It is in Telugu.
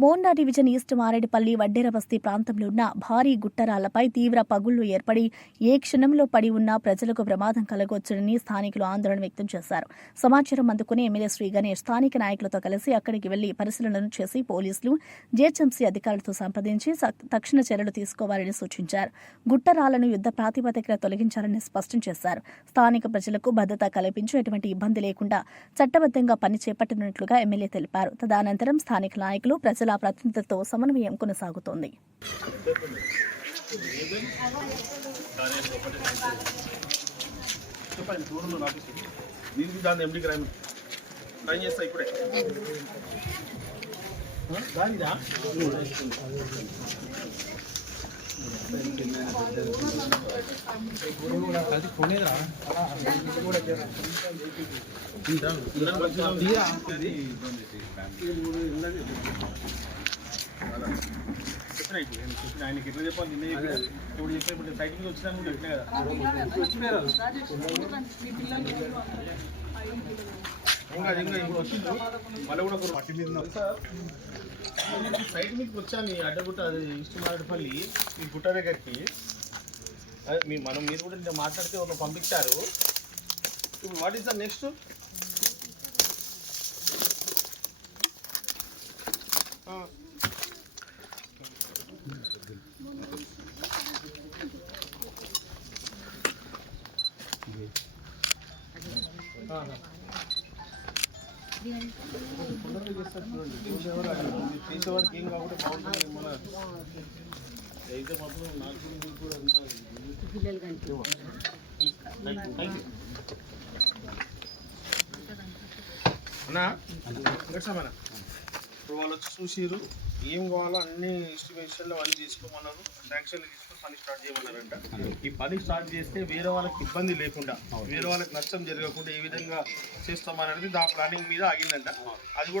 మోన్నా డివిజన్ ఈస్ట్ మారేడుపల్లి వడ్డేర బస్తీ ప్రాంతంలో ఉన్న భారీ గుట్టరాలపై తీవ్ర పగుళ్ళు ఏర్పడి ఏ క్షణంలో పడి ఉన్నా ప్రజలకు ప్రమాదం కలగొచ్చునని స్థానికులు ఆందోళన వ్యక్తం చేశారు. సమాచారం అందుకుని ఎమ్మెల్యే శ్రీ గణేష్ స్థానిక నాయకులతో కలిసి అక్కడికి వెళ్ళి పరిశీలనలు చేసి పోలీసులు జీహెచ్ఎంసీ అధికారులతో సంప్రదించి తక్షణ చర్యలు తీసుకోవాలని సూచించారు. గుట్టరాలను యుద్ధ ప్రాతిపదికన తొలగించాలని స్పష్టం చేశారు. స్థానిక ప్రజలకు భద్రత కల్పించి ఎటువంటి ఇబ్బంది లేకుండా చట్టబద్ధంగా పని చేపట్టనున్నట్లుగా ఎమ్మెల్యే తెలిపారు. తదనంతరం స్థానిక నాయకులు ప్రజల ప్రతినిధులతో సమన్వయం కొనసాగుతోంది. ఇప్పుడే. చెప్పిన ఆయనకి ఎట్లా చెప్పాలి నిన్న ఇప్పుడు ఇప్పుడు వచ్చినా కూడా చెప్పిన కదా ఇంకా ఇంకా ఇప్పుడు వచ్చిండు మళ్ళీ కూడా ఒక పట్టి మీద సైడ్ మీకు వచ్చాను అడ్డగుట్ట అది ఇష్టమారపల్లి ఈ గుట్ట దగ్గరికి మీ మనం మీరు కూడా నేను మాట్లాడితే వాళ్ళు పంపించారు. ఇప్పుడు వాట్ ఈస్ ద నెక్స్ట్ తీసేవారికి ఏం కాబట్టి బాగుంటుంది మన అన్నా ఇప్పుడు వాళ్ళు వచ్చి చూసిరు ఏం కావాలో అన్ని ఎస్టిమేషన్లు అన్ని తీసుకోమన్నారు. శాంక్షన్లు తీసుకొని పని స్టార్ట్ చేయమన్నారంట. ఈ పని స్టార్ట్ చేస్తే వేరే వాళ్ళకి ఇబ్బంది లేకుండా వేరే వాళ్ళకి నష్టం జరగకుండా ఏ విధంగా చేస్తామనేది దా ప్లానింగ్ మీద ఆగిందంట. అది కూడా